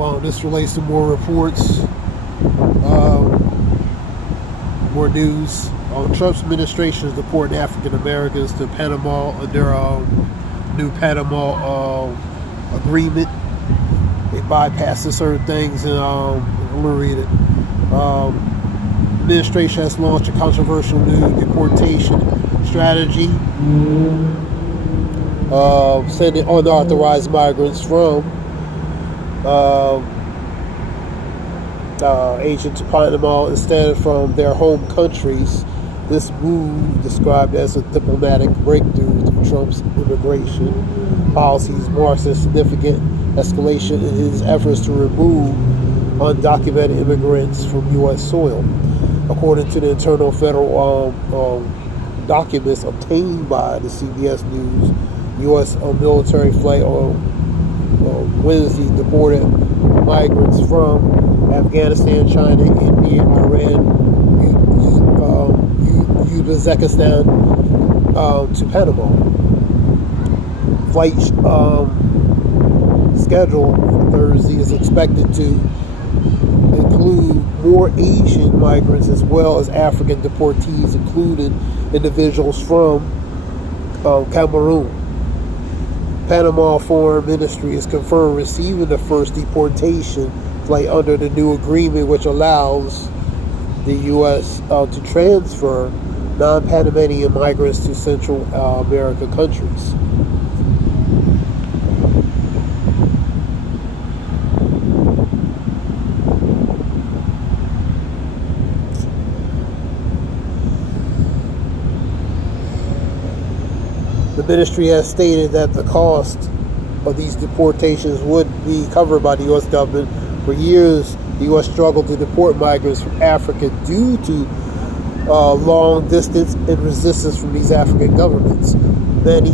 So this relates to more reports, more news. Trump's administration is deporting African Americans to Panama under new Panama agreement. They bypassed certain things, and I'm gonna read it. Administration has launched a controversial new deportation strategy, sending unauthorized migrants from Asia to Panama instead from their home countries. This move, described as a diplomatic breakthrough through Trump's immigration policies, marks a significant escalation in his efforts to remove undocumented immigrants from U.S. soil. According to the internal federal documents obtained by the CBS News, U.S. military flight on Wednesday deported migrants from Afghanistan, China, India, Iran, Uzbekistan to Panama. Flight schedule for Thursday is expected to include more Asian migrants as well as African deportees, including individuals from Cameroon. Panama Foreign Ministry is confirmed receiving the first deportation flight under the new agreement, which allows the U.S. To transfer non-Panamanian migrants to Central America countries. The ministry has stated that the cost of these deportations would be covered by the U.S. government. For years, the U.S. struggled to deport migrants from Africa due to long distance and resistance from these African governments, many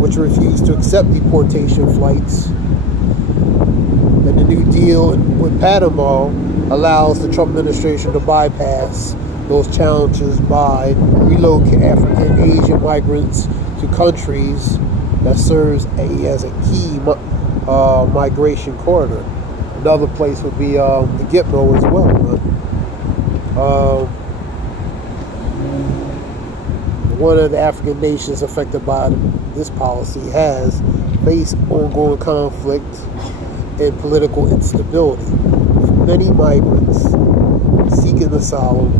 which refused to accept deportation flights. And the new deal with Panama allows the Trump administration to bypass those challenges by relocating African Asian migrants to countries that serves as a key migration corridor. Another place would be the Gitmo as well. One of the African nations affected by this policy has faced ongoing conflict and political instability, with many migrants seeking asylum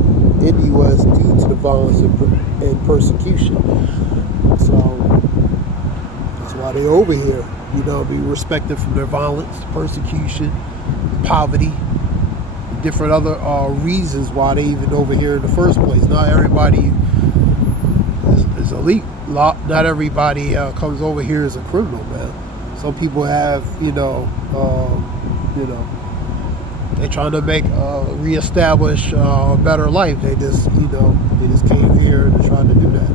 in the U.S. due to the violence and persecution. So that's why they're over here, be respected from their violence, persecution, poverty, different other reasons why they even over here in the first place. Not everybody is elite. Not everybody comes over here as a criminal, man. Some people have, they're trying to make reestablish a better life. They just came here and they're trying to do that.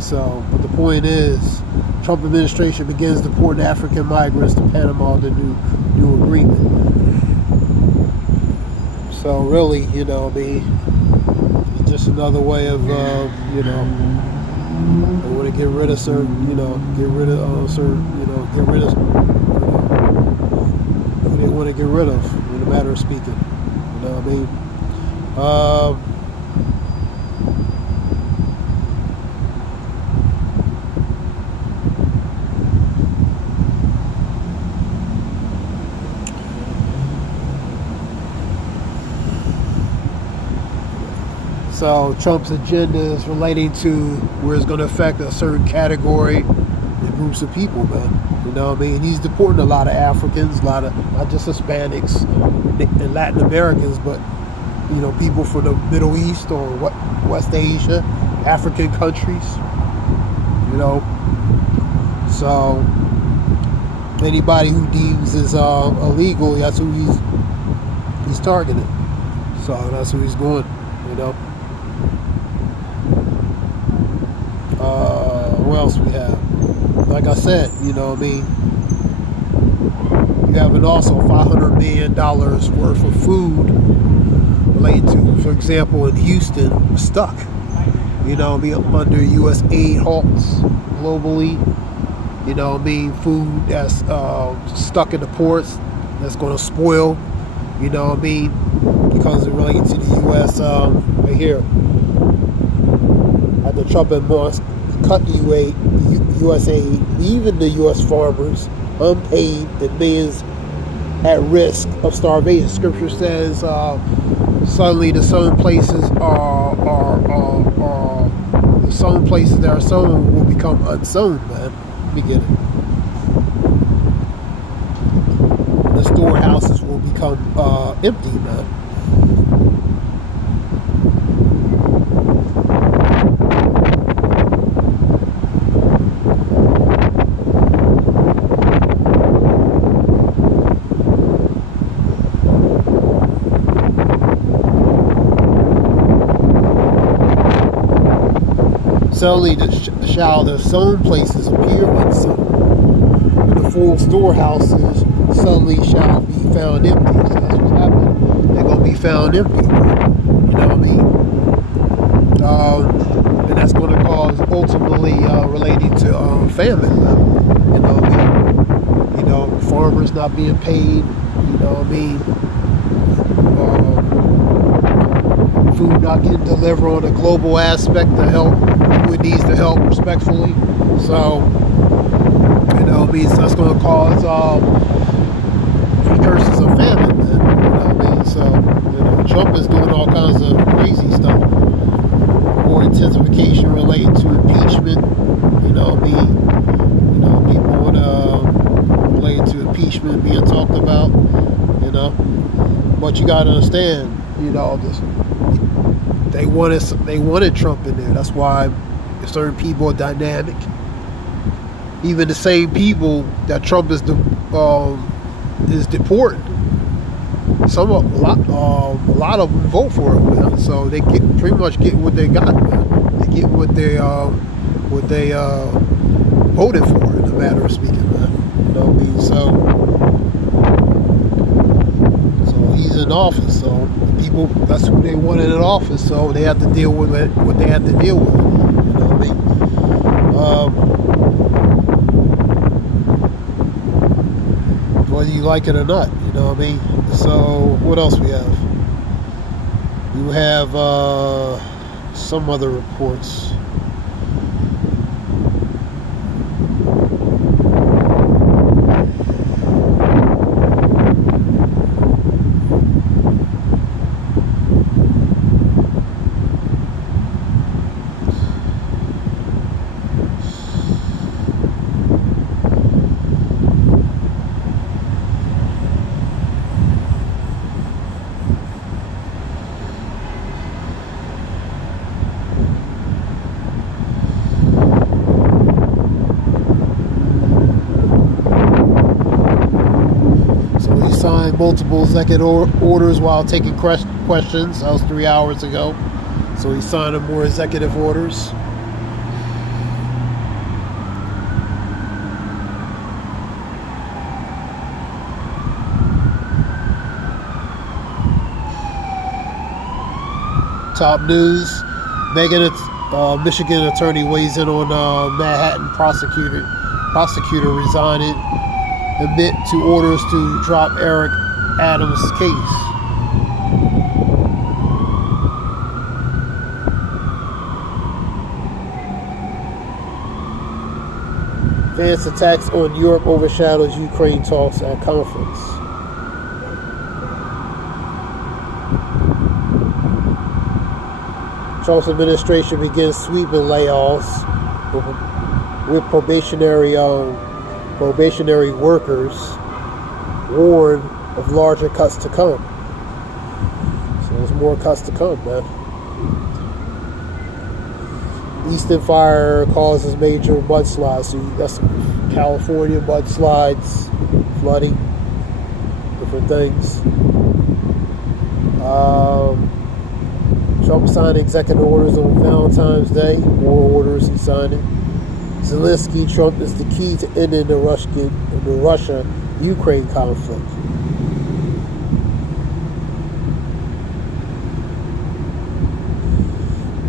So, but the point is, Trump administration begins deporting African migrants to Panama under new agreement. So really, it's just another way of, they want to get rid of certain, who they want to get rid of, in a matter of speaking. So Trump's agenda is relating to where it's going to affect a certain category and groups of people, man. He's deporting a lot of Africans, a lot of not just Hispanics and Latin Americans, but people from the Middle East or West Asia, African countries. So anybody who deems is illegal, that's who he's targeting. So that's who he's going. What else we have? Like I said, you have also $500 million worth of food related to, for example, in Houston, stuck. Under U.S. aid halts globally. Food that's stuck in the ports, that's going to spoil, you know what I mean, because it relates to the U.S. Right here, at the Trump and Musk cut U.S. aid, leaving the U.S. farmers unpaid and millions at risk of starvation. Scripture says, suddenly the sown places the sown places that are sown will become unsown, man. Let me get it. The storehouses will become empty, man. Suddenly shall the sown places appear unsown, and the full storehouses suddenly shall be found empty. So that's what's happening. They're going to be found empty. You know what I mean? And that's going to cause ultimately related to famine. You know what I mean? You know, farmers not being paid. You know what I mean? Food not getting delivered on a global aspect to help who it needs to help respectfully. So, you know, it means that's going to cause precursors of famine. You know what I mean? So, you know, Trump is doing all kinds of crazy stuff. More intensification related to impeachment. You know what I mean? You know, people related to impeachment being talked about. You know, but you got to understand, you know, this. They wanted Trump in there. That's why certain people are dynamic. Even the same people that Trump is deporting. A lot of them vote for him, man. So they pretty much get what they got, man. They get what they voted for, in a matter of speaking, man. You know what I mean? So he's in office. So people, that's who they wanted in office, so they have to deal with what they have to deal with. You know what I mean? Whether you like it or not, you know what I mean? So what else we have? You have some other reports. Signed multiple executive orders while taking questions. That was 3 hours ago. So he signed more executive orders. Top news: Michigan attorney weighs in on Manhattan prosecutor resigning. Admit to orders to drop Eric Adams' case. Advanced attacks on Europe overshadows Ukraine talks at conference. Trump's administration begins sweeping layoffs with probationary workers warn of larger cuts to come. So there's more cuts to come, man. Eastern fire causes major mudslides. So that's California mudslides, flooding, different things. Trump signed executive orders on Valentine's Day. More orders he signed it. Zelensky, Trump is the key to ending the Russia-Ukraine conflict.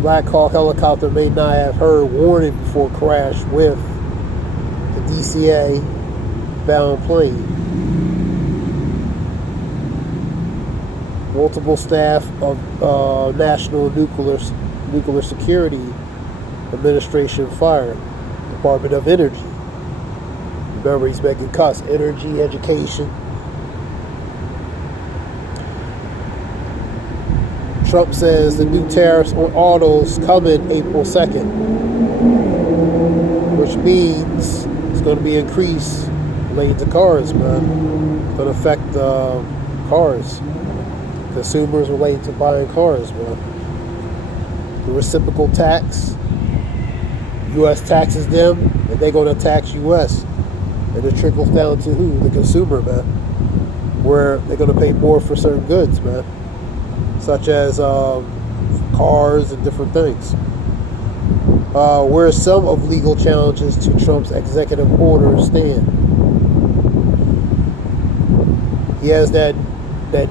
Black Hawk helicopter may not have heard warning before crash with the DCA bound plane. multiple staff of National Nuclear Security Administration fired. Department of Energy. Remember, he's making cuts. Energy, education. Trump says the new tariffs on autos come in April 2nd, which means it's going to be increased related to cars, man. It's going to affect cars. Consumers related to buying cars, man. The reciprocal tax. U.S. taxes them, and they're going to tax U.S. And it trickles down to who? The consumer, man. Where they're going to pay more for certain goods, man. Such as cars and different things. Where some of legal challenges to Trump's executive orders stand. He has that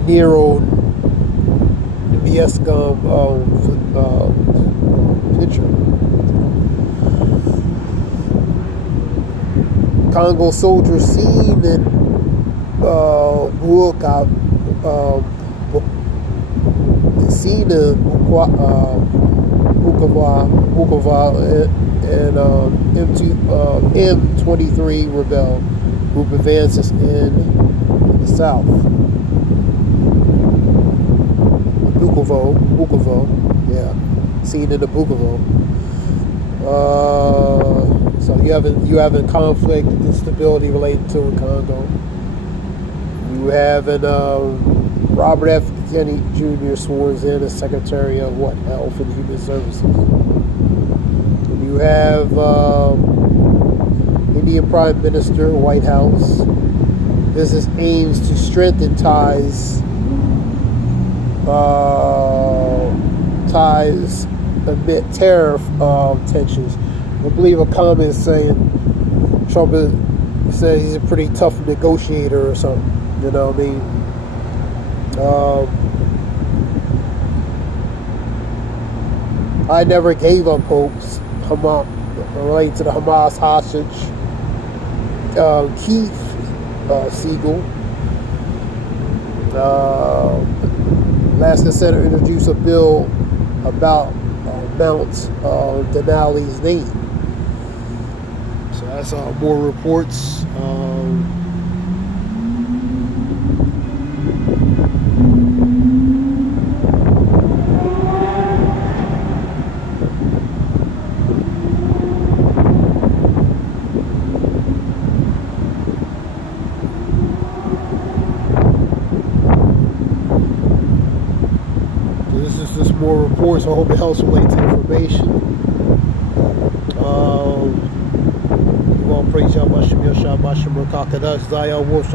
Nero Viescom picture. Congo soldiers seen in Bukavu and M23 rebel group advances in the south. Bukavu, yeah, seen in the Bukavu. So you having conflict, instability related to in Congo. You having Robert F. Kennedy Jr. sworn in as Secretary of what? Health and Human Services. You have Indian Prime Minister, White House. Business aims to strengthen ties amid tariff tensions. I believe a comment is saying Trump said he's a pretty tough negotiator or something. You know what I mean? I never gave up hopes. Related to the Hamas hostage. Keith Siegel. Alaska Senate introduced a bill about Mount Denali's name. So that's more reports. More reports. I hope it helps relate to information. Well, praise Yahweh Shem Yahshua Shem Rakakadah Zayah Wolf